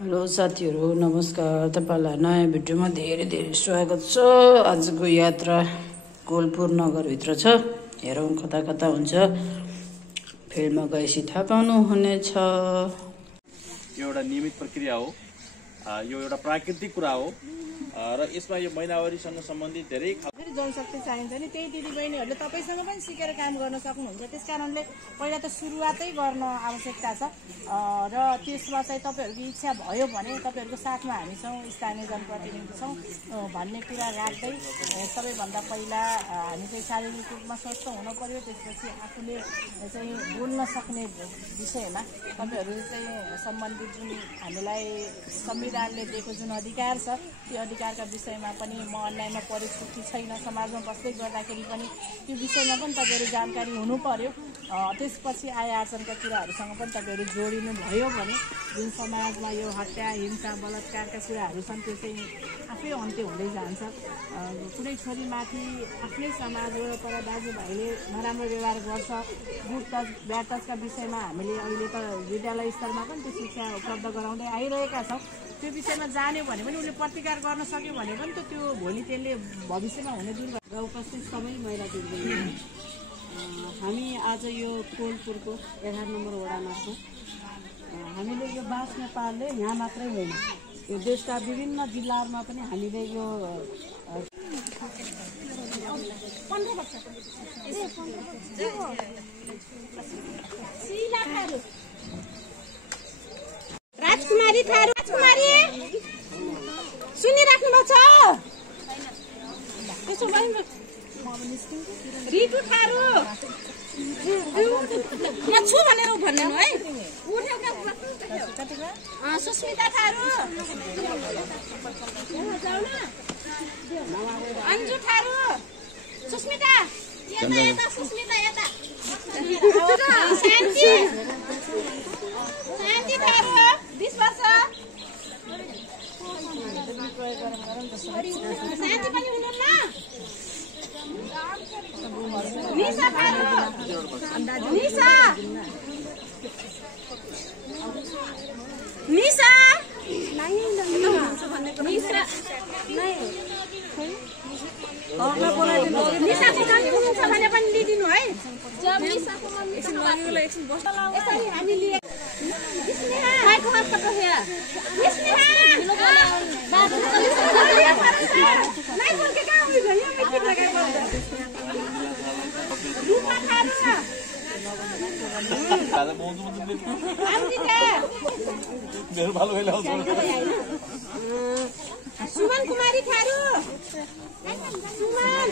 Hello साथीहरु, नमस्कार। तपाईलाई नयाँ भिडियोमा धेरै स्वागत छ। आजको यात्रा कोलपुर नगरभित्र छ। हेरौं कता कता हुन्छ। फिल्डमा गएपछि थाहा पाउनु हुनेछ। यो एउटा नियमित प्रक्रिया हो। यो एउटा प्राकृतिक कुरा हो र यसमा यो महिनावारीसँग सम्बन्धित धेरै जनशक्ति चाहिन्छ नि। त्यही दिदीबहिनीहरूले तपाईसँग पनि सिकेर काम गर्न सक्नुहुन्छ। त्यसकारणले पहिला त सुरुवातै गर्न आवश्यकता छ र त्यसमा चाहिँ तपाईहरुको इच्छा भयो भने तपाईहरुको साथमा हामी छौं, स्थानीय जनप्रतिनिधि छौं भन्ने कुरा राख्दै सबैभन्दा पहिला हामी चाहिँ शारीरिक रूपमा स्वस्थ हुन पर्यो। त्यसपछि आफूले चाहिँ बोल्न सक्ने विषयमा तपाईहरु चाहिँ सम्बन्धित जुन हामीलाई संविधानले दिएको जुन अधिकार छ त्यो अधिकारका विषयमा पनि म अन्यायमा परेछु कि छैन, समाजमा बस्दै गर्दाखेरि पनि त्यो विषयमा पनि तपाईहरु जानकारी हुनु पर्यो। त्यसपछि आय आचरणका कुराहरुसँग पनि तपाईहरु जोडिनु भयो भने जुन समाजमा यो हत्या, हिंसा, बलात्कारका कुराहरु छन् त्यो चाहिँ आफै अन्त्य हुँदै जान्छ। कुनै छोरीमाथि आफ्नै समाज वरपर दाजुभाइले नराम्रो व्यवहार गर्छ, गुड टच, ब्याड टचका विषयमा हामीले अहिले त विद्यालय स्तरमा पनि त्यो शिक्षा उपलब्ध गराउँदै आइरहेका छौं। त्यो विषयमा जान्यो भने पनि उसले प्रतिकार गर्न सक्यो भने पनि त त्यो भोलि त्यसले भविष्यमा हुने दुर्घटना। उपस्थित सबै महिला दिदीबहिनी, हामी आज यो कोलपुरको 11 नम्बर वडामा छौँ। हामीले यो बास नेपालले यहाँ मात्रै होइन, यो देशका विभिन्न जिल्लाहरूमा पनि हामीले यो राजकुमारी थारू, राजकुमारी सुनिराख्नु भएको छ? त्यसो भए रितु थारू म छु भनेर भन्नु है। सुस्मिता थारू, अन्जु थारू, सुस्मिता यता, सुस्मिता यता, शान्ति, शान्ति थारू 20 वर्ष, शान्ति पनि हुनुहुन्न। निशा थारू, निशा, निशा, निशा निशाको मम्मी हुनुहुन्छ भने पनि लिदिनु है। निशाको मम्मी यसरी हामी लिए खाएको हात पठाया नहीं बोल के कहाँ हुई भैया मैं कितना क्या बोलता रूपा थारू मेरो भालो हेला सुमन कुमारी थारू, सुमन,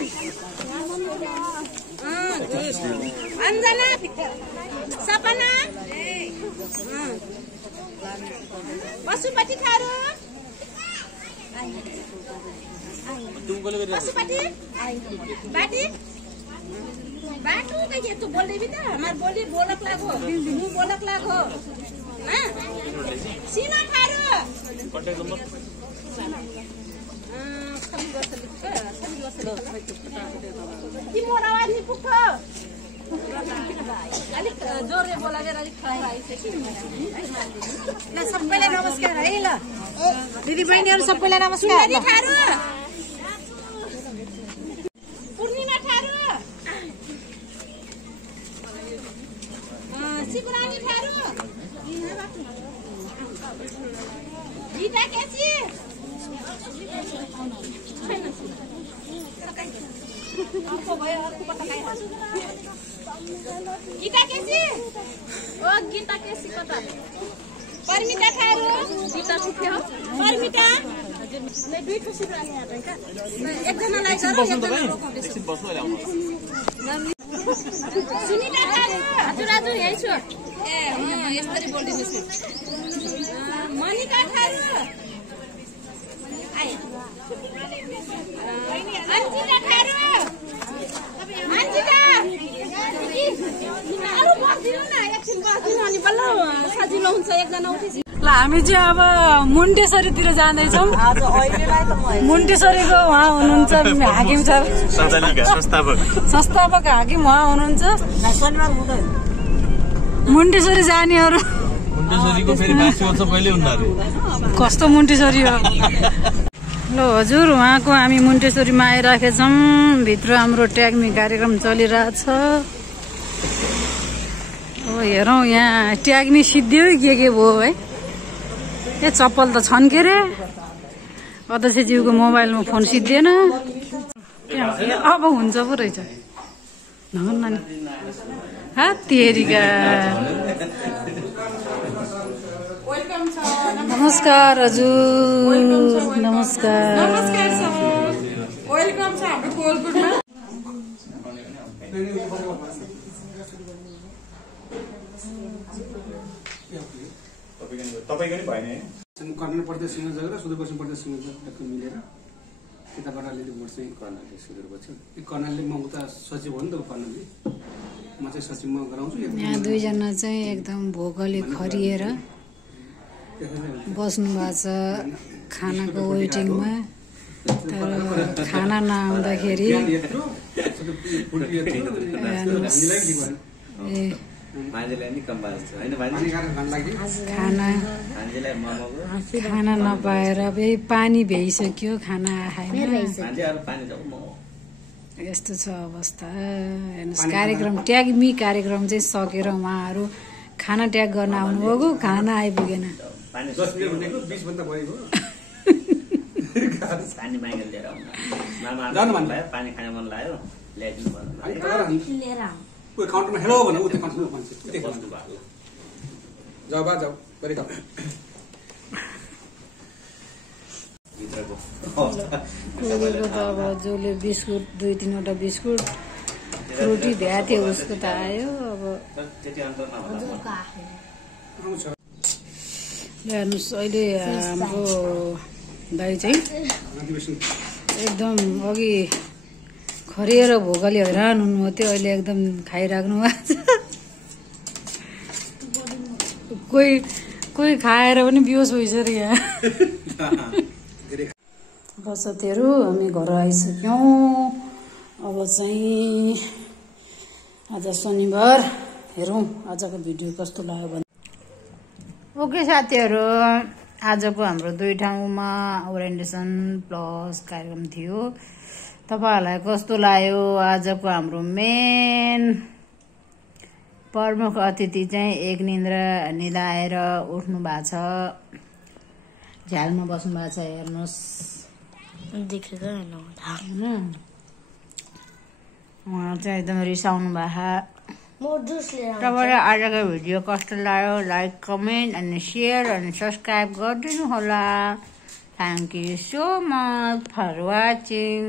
अंजना, सपना, पशुपति थारू, पशुपति, बाटी, बाटू कहीं तो बोल रही था हमारे बोली बोलक लागो, मुँह बोलक लागो, हाँ, सीना थारू, कॉन्टैक्ट नंबर की मोर आवाज नहीं पुग्छ। अलिक जोरले बोलाले अलिक ल सबैलाई नमस्कार है। ल दिदीबहिनीहरु सबैलाई नमस्कार। थारू, पूर्णिमा थारू, सिकुरानी थारू, गीता केसी, गीता केसी, ओ गीता केसी कता? परमिता थारू, गीता कुठे हो? परमिता नै दुई खुसी रानी आते का एकजनालाई गर एकजना रोकाउँदै छु। सुनिता थारू, हजुर हजुर यही छु। ए यसरी बोल्दिनुस् न। मनिका थारू, आइ अन्जिता थारू, अन्जिता अरु बस्दिनु न, एकछिन बस्दिनु अनि बल्ल सजिलो हुन्छ एकजना उठेपछि। ल हामी चाहिँ अब मुन्टेश्वरीतिर जाँदैछौँ। मुन्टेश्वरीको उहाँ हुनुहुन्छ हाकिम सर, संस्थापक हाकिम उहाँ हुनुहुन्छ। मुन्टेश्वरी जानेहरू मोन्टेसरीको फेरि 82 वर्ष पहिले हुन्न रे कस्तो मुन्टेश्वरी हो ल हजुर उहाँको हामी मुन्टेश्वरीमा आइराखेछौँ भित्र हाम्रो ट्याग्मी कार्यक्रम चलिरहेछ अब हेरौँ यहाँ ट्याग्मी सिद्धियो के भयो है ए चप्पल त छन् के रे अध्यक्षज्यूको मोबाइलमा फोन सिद्धिएन अब हुन्छ पो रहेछ नानी तेरिका नमस्कार हजुर नमस्कार वेलकम छ हाम्रो कोलपुरमा तपाईको नि भएन कर्णाली प्रदेश संयोजक र सुदूरपश्चिम प्रदेश संयोजक मिलेर त्यताबाट अलिअलि भोट चाहिँ कर्णाली सुदूरपश्चिम कर्णाली म उता सचिव हो नि त कर्णाली म चाहिँ सचिवमा गराउँछु यहाँ दुईजना चाहिँ एकदम भोकले खरिएर बस्नु भएको छ खानाको वेटिङमा तर खाना नआउँदाखेरि खाना नपाएर पानी भ्याइसक्यो खाना आएन यस्तो छ अवस्था हेर्नुहोस् कार्यक्रम ट्याग्मी कार्यक्रम चाहिँ सकेर उहाँहरू खाना ट्याग गर्न आउनुभएको खाना आइपुगेन काउन्टरमा हेलो भन्नु उतै काउन्टरमा भन्छ जाऊ बा जाऊ गरी खाऊ कोहीको त अब जसले बिस्कुट 2-3वटा बिस्कुट रोटी भ्या थियो उसको त आयो अब हेर्नुहोस् अहिले हाम्रो दाइ चाहिँ एकदम अघि खरिएर भोकले हैरान हुनुहुन्थ्यो अहिले एकदम खाइराख्नु भएको छ कोही खाएर पनि बिहोस भइसक्यो यहाँ अब साथीहरू हामी घर आइसक्यौँ अब चाहिँ आज शनिबार हेरौँ आजको भिडियो कस्तो लाग्यो भने ओके साथीहरू आजको हाम्रो 2 ठाउँमा ओरिएन्टेसन प्लस कार्यक्रम थियो तपाईहरुलाई कस्तो लाग्यो आजको हाम्रो मेन प्रमुख अतिथि चाहिँ एक निन्द्रा निदाएर उठ्नु भएको छ झ्यालमा बस्नु भएको छ हेर्नुस् उहाँ चाहिँ एकदम रिसाउनु भएको तपाईलाई आजको भिडियो कस्तो लाग्यो लाइक कमेन्ट अनि शेयर अनि सब्स्क्राइब गरिदिनु होला Thank you so much for watching.